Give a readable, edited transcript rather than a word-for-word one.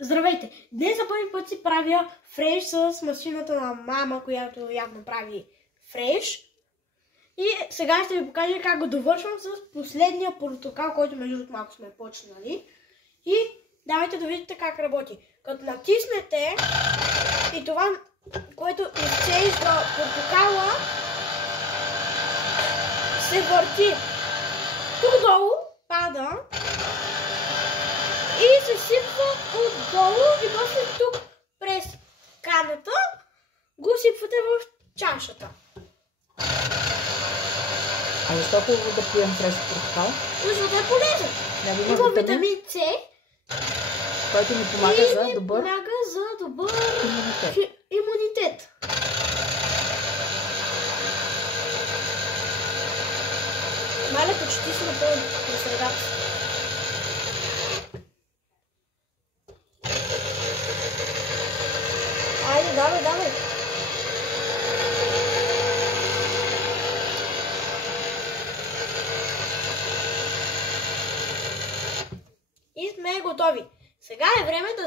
Здравейте! Днес за първи път си правя фреш с машината на мама, която явно прави фреш. И сега ще ви покажа как го довършвам с последния портокал, който между другото малко сме почнали. И давайте да видите как работи. Като натиснете и това, което изчезва портокала, се върти. Тук долу пада и се сипва отдолу и после тук през каната го сипвате в чашата. А защо хубаво да пием фреш портокал? Защото е полезен. Има витамин С, който ни помага за добър имунитет. Маля, почти си напълно на средата. Айде, давай. И сме готови. Сега е време да